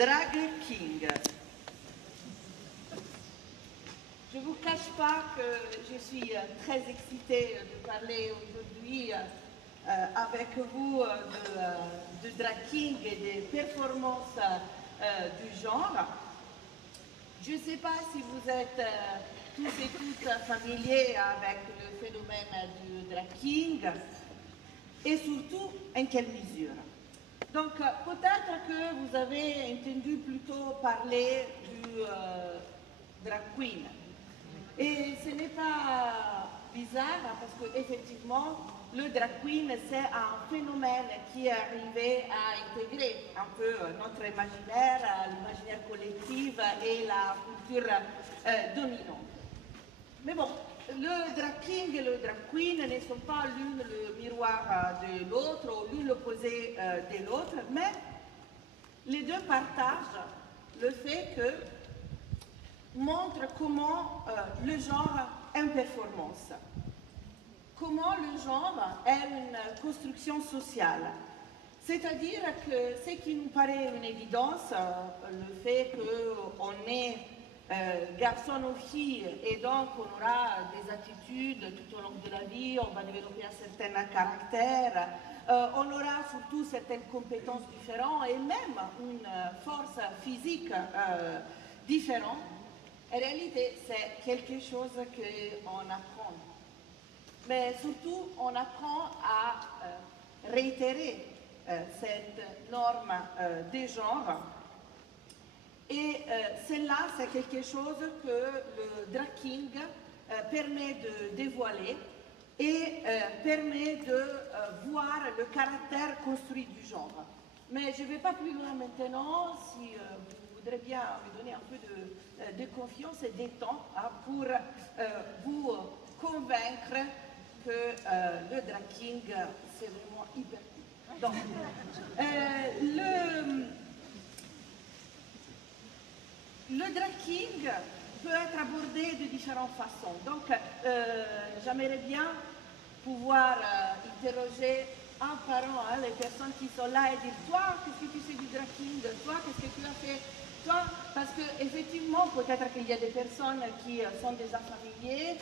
Drag King. Je ne vous cache pas que je suis très excitée de parler aujourd'hui avec vous de drag king et des performances du genre. Je ne sais pas si vous êtes tous et toutes familiers avec le phénomène du drag king et surtout en quelle mesure. Donc peut-être que vous avez entendu plutôt parler du drag queen. Et ce n'est pas bizarre parce qu'effectivement, le drag queen, c'est un phénomène qui est arrivé à intégrer un peu notre imaginaire, l'imaginaire collectif et la culture dominante. Mais bon, le drag king et le drag queen ne sont pas l'une le miroir de l'autre ou l'une l'opposé de l'autre, mais les deux partagent le fait que montre comment le genre est une performance, comment le genre est une construction sociale. C'est-à-dire que ce qui nous paraît une évidence, le fait qu'on est garçon ou fille et donc on aura des attitudes tout au long de la vie, on va développer un certain caractère, on aura surtout certaines compétences différentes et même une force physique différente. En réalité, c'est quelque chose qu'on apprend. Mais surtout, on apprend à réitérer cette norme des genres. Et celle-là, c'est quelque chose que le drag king permet de dévoiler et permet de voir le caractère construit du genre. Mais je ne vais pas plus loin maintenant, si vous voudrez bien me donner un peu de confiance et de temps pour vous convaincre que le drag king, c'est vraiment hyper cool. Donc, le drag king peut être abordé de différentes façons. Donc, j'aimerais bien pouvoir interroger un par un les personnes qui sont là et dire « Toi, qu'est-ce que tu sais du drag king? Toi, qu'est-ce que tu as fait? Toi ?» Parce qu'effectivement, peut-être qu'il y a des personnes qui sont déjà familiers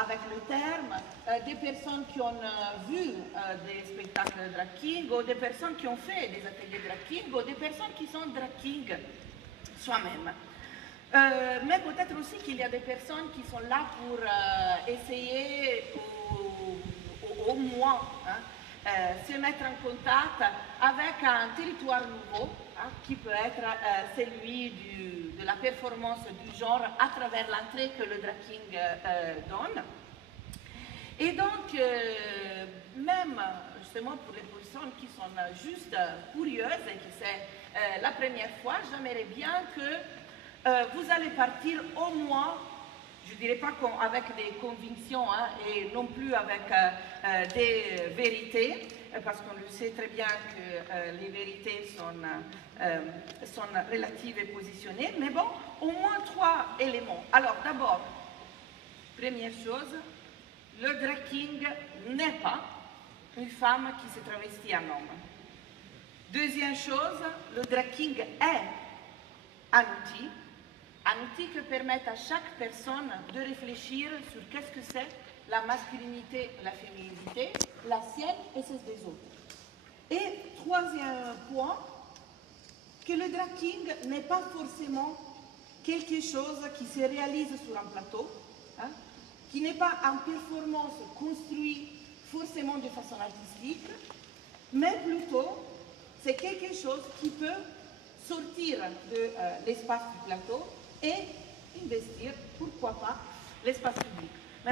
avec le terme, des personnes qui ont vu des spectacles de drag king, ou des personnes qui ont fait des ateliers drag king, ou des personnes qui sont drag king soi-même. Mais peut-être aussi qu'il y a des personnes qui sont là pour essayer au moins se mettre en contact avec un territoire nouveau qui peut être celui de la performance du genre à travers l'entrée que le drag king donne. Et donc, même justement pour les personnes qui sont juste curieuses et qui c'est la première fois, j'aimerais bien que vous allez partir au moins, je ne dirais pas avec des convictions et non plus avec des vérités, parce qu'on le sait très bien que les vérités sont relatives et positionnées, mais bon, au moins 3 éléments. Alors d'abord, première chose, le drag king n'est pas une femme qui se travestit en homme. Deuxième chose, le drag king est un outil qui permet à chaque personne de réfléchir sur qu'est-ce que c'est la masculinité, la féminité, la sienne et celle des autres. Et troisième point, que le drag king n'est pas forcément quelque chose qui se réalise sur un plateau, qui n'est pas en performance construit forcément de façon artistique, mais plutôt c'est quelque chose qui peut sortir de l'espace du plateau et investir, pourquoi pas, l'espace public.